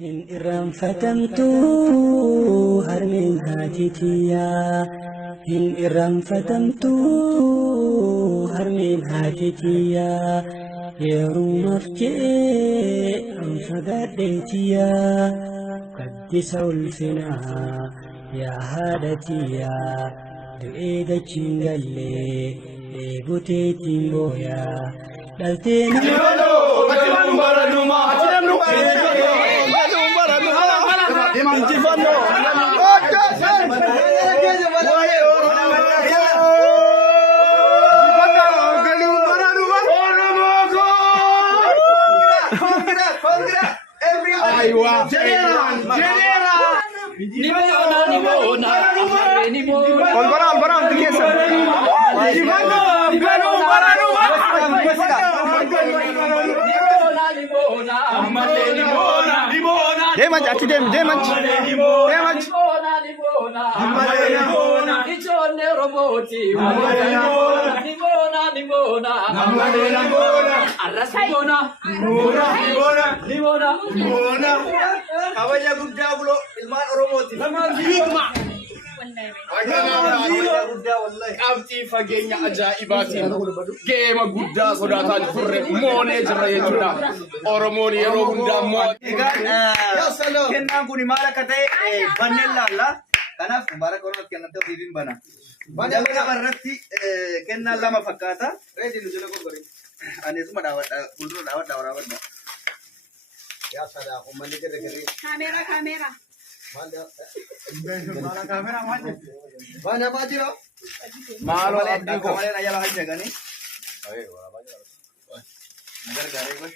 إن إرم فتمتو هرمين هاتيتيا إن إرم فتمتو هرمين هاتيتيا يروم أفجئ أنفقاديتيا قد سولفنا يا هادتيا دعيدا تشنغلي بوتيتين بويا دلتين Demanch, ati demanch. Kabaja guddaa bulo ilmaan Oromooti. Qabxii fageenya ajaa'ibaatiin geema guddaa sodaataa turre moonee jirra jechuudha. Oromoon yeroo hundaa moo. Kennaan kun maal akka ta'e banneen laalla. Kanaaf baara koronaa kennatti ofiifin bana. Jalqaba irratti kennaan lama fakkaata. Reetii nu jala gurgure. Aneesuma daawwadha fuuldura daawwadha waraabadha. Yaa sadaa uummanni garagalee. Kaamera. Mana majira. Maaloo abdii koo. Kamaleen ayyaala hajja gani. Gargaaree kun.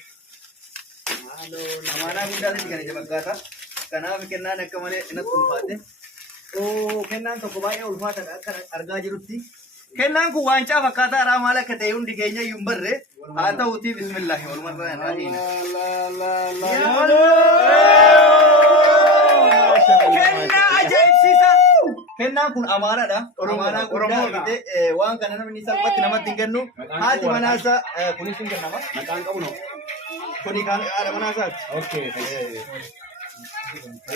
Amaanaa guddaatti kan ija fakkaata. Kanaaf kennaan akka malee natti ulfaate. Kennaan tokko baay'ee ulfaataadha akka argaa jirutti. Kennaan kun waancaa fakkaataa irraa maal akka ta'e hundi keenya iyyuu hin barre. Haa ta'uutii bismillaahi walumarraa irraa hiina. Kennaa ajaa'ibsiisa. Kennaan kun amaanaadha. Amaanaa guddaa argite waan kana namni salphatti namatti hin kennu. Haati manaasaa kunis hin kennama. Maqaan qabu noo. Kuni kan haadha manaasaati. Okay.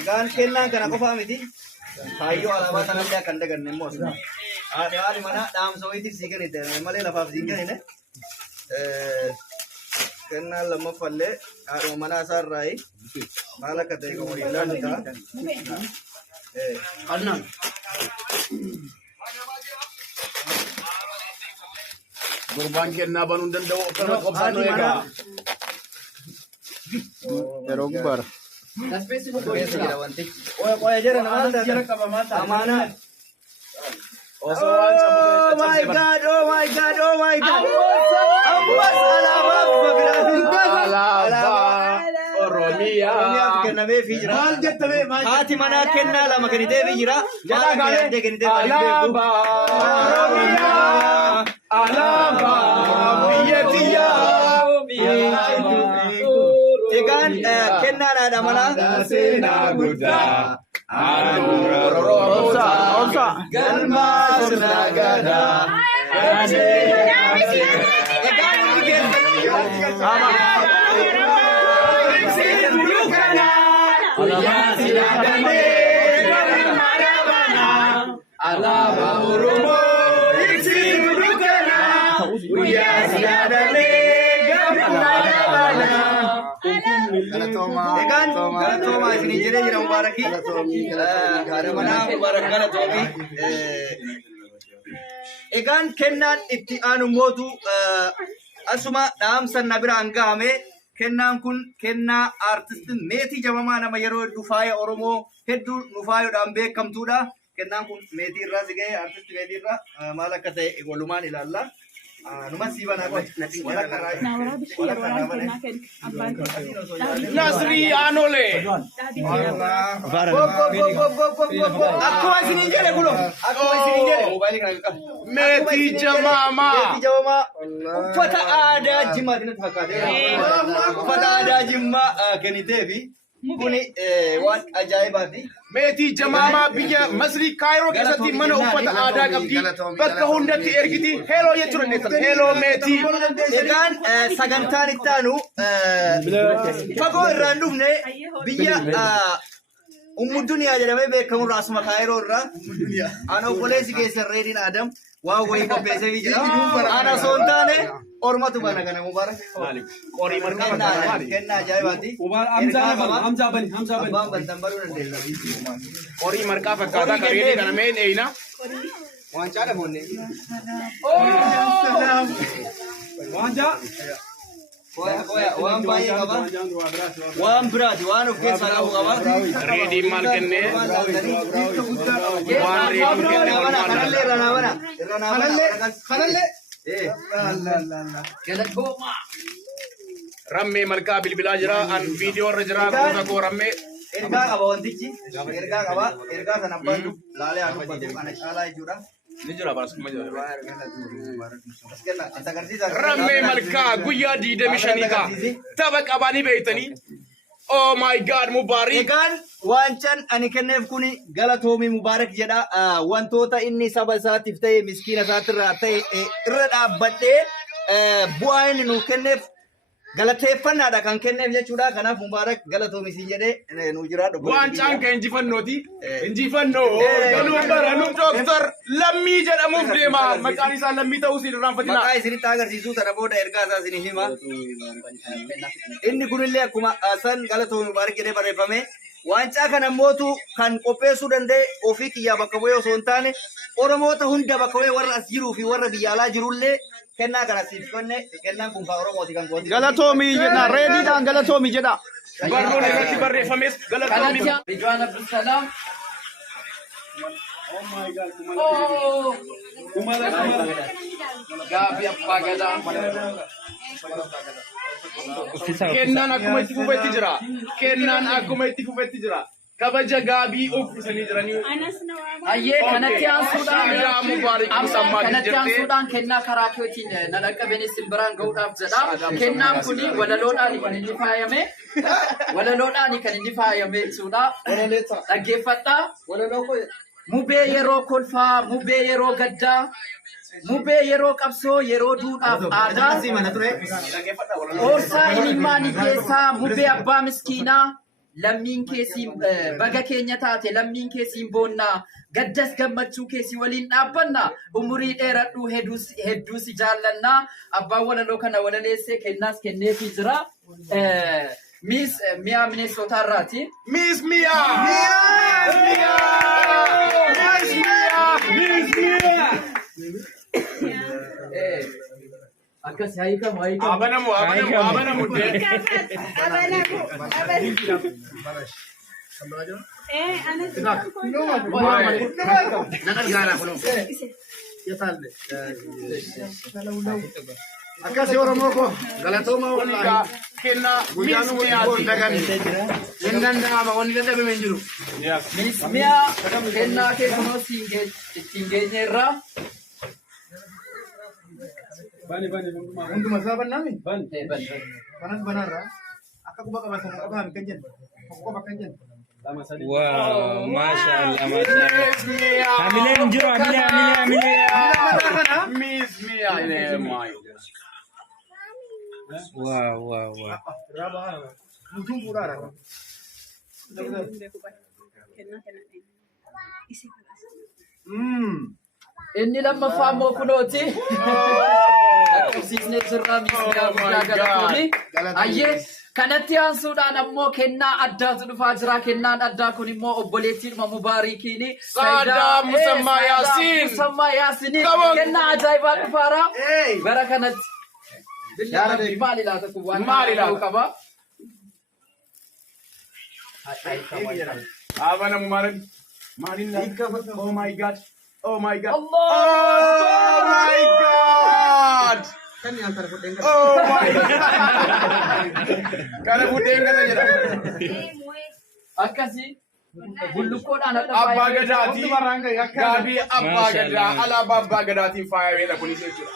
Egaan kennaan kana qofaa miti. Kaayyoo alaabaa sanallee akka hin daganne immoo asuma. Haadhi manaa dhaamsa wayiitiif sii kennite malee lafaaf sii kennine. Kennaan lammaffallee haadhuma manaa isaarraayi maal akka ta'e qofa ilaallu ta'a. Annaan. Gurbaan kennaa banuu hin danda'u akkana qophaa'u eegaa. Yeroo gubbaara. Keessa jira wanti. Qoya jira maal ta'a? Amaanaa. Osoo waan cabsee Oh my God! Ammas alaabaa alaabaa Oromiyaa. kennamee fi jira. Maal jettamee maal Haati manaa kennaa lama kennitee fi jira. Jalaa galee alaabaa Oromiyaa alaabaa biyya tiyyaa. Egaan kennaan haadha manaa. Seenaa guddaa. Orsa. Galmaa sirna gadaa. Egaan hundi Alaabaa Oromoo ibsituu dukkanaa guyyaa siyaadamee gammadaadha. Egaan galatoomaa isinii jedhee jira mubaarakii. Haadha manaa mubaarak galatoomii. Egaan kennaan itti aanu mootu asuma dhaamsa na biraan gahame. Kennaan kun kennaa aartistiin meetii jabamaa nama yeroo hedduu faaya Oromoo hedduu nu faayoodhaan beekamtuudha. Kennaan kun meetii irraa si ga'e aartistii meetii irraa maal akka ta'e walumaan ilaalla. Numa siiban akka Nasrii Aanolee. akkuma isiniin jedhe kulo akkuma isiniin jedhe Meetii Jamaamaa. meetii jabamaa uffata aadaa Jimmaatti natti fakkaate uffata aadaa Jimmaa kennitee fi kuni waan ajaa'ibaati. Meetii jamaamaa biyya Masrii Kaayiroo keessatti mana uffata aadaa qabdi. Bakka hundatti ergiti. Heeloo jechuun dandeessan. Heeloo meetii. Egaan sagantaan itti aanu fagoo irraan dhufne biyya Ummuduniyaa jedhamee beekamurraa asuma Kaayiroo irraa ana obboleessi keessa Reediin Adam waa wayii qopheessee jira. Ana soon taane ormatu bana kana Mubaarak. Qorii marqaa fakkaata. Kennaa ajaa'ibaati. Hamzaa bani. Abbaan bal'aan baruu dandeenya. Qorii marqaa fakkaata. Qabeenya kana meen eeyina. Waan caalamoonni. Waanjaa. Waan baay'ee qaba. Waan biraati. Waan of keessaa qabu qaba. Reediin maal kennee? Waan reediin kennee maal maal? Kanallee irra naamana. Kanallee. Rammee malkaa bilbilaa jira. An viidiyoo irra jira. Kuusa koo rammee. Ergaa qaba wantichi. Ergaa qaba. Ergaa sana abbaan laalee haa dubbatu. Ana caalaa jechuudha. Ni jira baasuma jira. Agarsiisa. Rammee malkaa guyyaa 25 tapha qabanii beeytanii. Oh my God, Mubaarak. Egaan wancaan ani kenneef kuni galatoomii Mubaarak jedha. Wantoota inni saba isaatiif ta'e miskiina isaatirraa ta'e irra dhaabbadhee bu'aa inni nuuf kenneef galateeffannaadha kan kenneef jechuudha. Kanaaf Mubaarak galatoomii siin jedhee nu jiraadhu. Wancaan kan injifannooti. Injifannoo. Galuun baranuu Dooktar Lammii jedhamuuf deema. Maqaan isaa Lammii ta'uu siin irraanfatina. Maqaa isinitti agarsiisuu sana booda ergaa isaa isinii hima. Inni kunillee akkuma san galatoomii Mubaarak jedhee barreeffame. Wancaa kana mootu kan qopheessuu danda'e ofii kiyyaa bakka bu'ee osoo hin taane Oromoota hunda bakka bu'ee warra as jiruu fi warra biyya alaa jirullee kennaa kana siif kenne kennaan kun kan Oromooti kan gooti. Galatoomii jedha. Reediidhaan galatoomii jedha. Barnoon irratti barreeffames galatoomii. Ridwaan Abdulsalaam. Gaabii Abbaa Gadaa. Kennaan akkuma itti fufetti jira. Kennaan akkuma itti fufetti jira. Kabaja gaabii uffisanii jiranii. Hayyee kanatti aansuudhaan kanatti jirte. aansuudhaan kennaa karaa keetiin na dhaqqabenis biraan gahuudhaaf jedha. Kennaan kuni walaloodhaan kan inni faayame. Walaloodhaan kan inni faayame jechuudha. Dhaggeeffadhaa. Mubee yeroo kolfaa, mubee yeroo gaddaa, mubee yeroo qabsoo, yeroo duudhaaf aadaa. Oorsaa ilmaan hiyyeessaa, mubee abbaa miskiinaa. Lammiin keessi baga keenya taate lammiin keessi boonnaa gaddas gammachuu keessi waliin dhaabbanna umurii dheeradhu hedduu si jaallannaa abbaan walaloo kana walaleessee kennaas kenneefii jira Miss Mia Minnesota irraati. Miss Mia! Akkas haikamu. Abanamu. Akkasii Oromoo koo galatooma wallaahi. Kennaa Miss Miyaati. Hin danda'ama wanni dadhabame hin jiru. Miss Mia kennaa kee kunoo ittiin geenye irraa. Hunduma isaa bannaami? Kanas banaarraa akka quba qabatan qabaami kan jennu. Qofa kan jennu. Wow, mashallah, mashallah. Miss Mia. Hamileen jiru, hamilee. Miss Mia. Wow. Mutuun fuudhaadha. Inni lammaffaa immoo kunooti. Dhaqqabsiisnee jirra miisiyaa guddaa galatooni. Hayyee kanatti aansuudhaan ammoo kennaa addaatu dhufaa jira. Kennaan addaa kun immoo obboleettiidhuma Mubaarikiini. Saadaa Musammaa Yaasiin. Musammaa Yaasiin. Kennaa ajaa'ibaa dhufaara. Bara kanatti. Maali laata kun waan qaba? Abanamu maalin oh my God. Oh my God. Allah! Oh my God. Oh my God. Kana budeen kana jedha. Akkasii bullukoodhaan Abbaa Gadaati. Gaabii Abbaa Gadaa. Alaabaa Abbaa Gadaatiin faayameedha kunis jechuudha.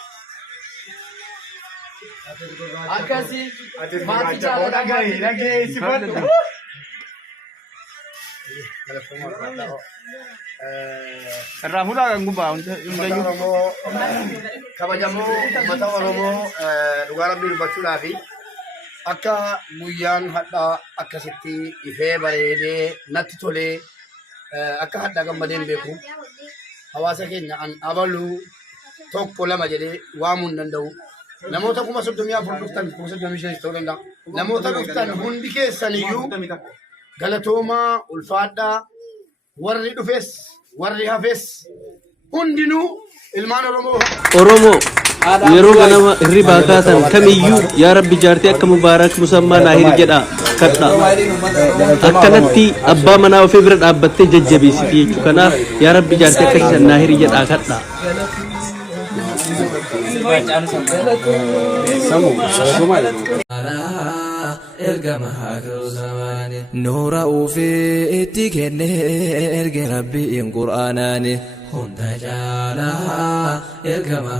Akkasii maatii Dhagahi sifadhu. الرافولا كان قبا kabajamoo uummata Oromoo dhugaa rabbii dubbachuudhaa fi akka guyyaan hadhaa akkasitti ifee bareedee natti tolee akka hadhaa gammadeen beeku hawaasa keenya an abaluu tokko lama jedhee waamuu hin danda'u. Namoota 34 dhuftan 35 ta'uu danda'a. Namoota dhuftan hundi keessaniyyuu galatoomaa ulfaadhaa warri dhufes warri hafes hundinuu ilmaan Oromoo yeroo ganama hirribaa kaatan kamiyyuu yaa rabbi jaartii akka mubaarak musammaa naahir jedha kadha akkanatti abbaa manaa ofii bira dhaabbattee jajjabeessiti jechuu kanaaf yaa rabbi jaartii akka isa naahir jedha kadha نورا وفي اتكن ارجع ربي ان قرآناني هند جالها ارجع ما